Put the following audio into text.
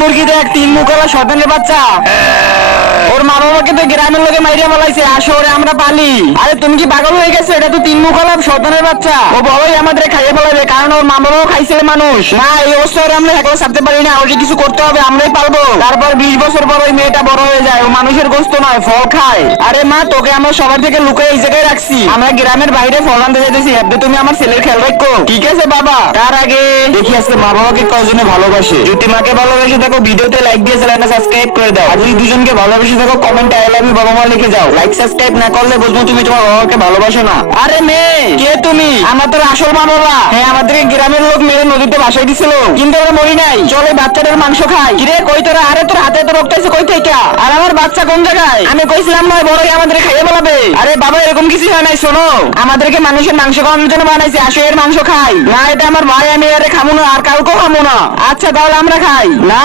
মুরগি দেখ, তিন মুখওয়ালা শয়তানের বাচ্চা। ওর মা বাবাকে তো গ্রামের লোকে মাইরিয়া বলাইছে, আসো ওরে আমরা পালি। আরে তুমি কি পাগল হয়ে গেছো? এটা তো তিন মুখওয়ালা শয়তানের বাচ্চা। ও বড়ই আমাদের খাইয়ে ফেলাবে, কারণ ওর মা বাবাও খাইছিল মানুষ। না, এই অবস্থায় আমরা একলা ছাড়তে পারি না, ওকে কিছু করতে হবে, আমরাই পারবো। তারপর 20 বছর পর ওই মেয়েটা বড় হয়ে যায়, ও মানুষের গোস্ত নয় ফল খায়। আরে মা, তোকে আমরা সবার থেকে লুকিয়ে এই জায়গায় রাখছি, আমরা গ্রামের বাইরে ফল আনতে যাইতেছি, এতে তুমি আমার ছেলের খেয়াল রাখো। ঠিক আছে বাবা। তার আগে দেখি আজকে মা বাবাকে কয়জনে ভালোবাসে। যদি মাকে ভালোবাসে থাকো, ভিডিওতে লাইক দিয়ে চ্যানেলটা সাবস্ক্রাইব করে দাও। আর যদি দুজনকে ভালোবাসে থাকো, কমেন্টে আই লাভ ইউ বাবা মা লিখে যাও। লাইক সাবস্ক্রাইব না করলে বুঝবো তুমি তোমার বাবাকে ভালোবাসো না। আরে মেয়ে, কে তুমি? আমার তোর আসল মা বাবা। হ্যাঁ, আমাদেরকে গ্রামের লোক মেরে নদীতে ভাসাই দিছিল, কিন্তু আমরা মরি নাই। চলে বাচ্চাটার মাংস খাই। কিরে কই তোরা? আরে তোর হাতে তো রক্ত আছে কই থেকে? আর আমার বাচ্চা কোন জায়গায়? আমি কইছিলাম নয়, বড়ই আমাদের খাইয়ে বলাবে। আরে বাবা, এরকম কিছু হয় নাই। শোনো, আমাদেরকে মানুষের মাংস খাওয়ানোর জন্য বানাইছে, আসো এর মাংস খাই। না, এটা আমার ভাই, আমি এর খামু না, আর কাউকে খামু না। আচ্ছা তাহলে আমরা খাই না।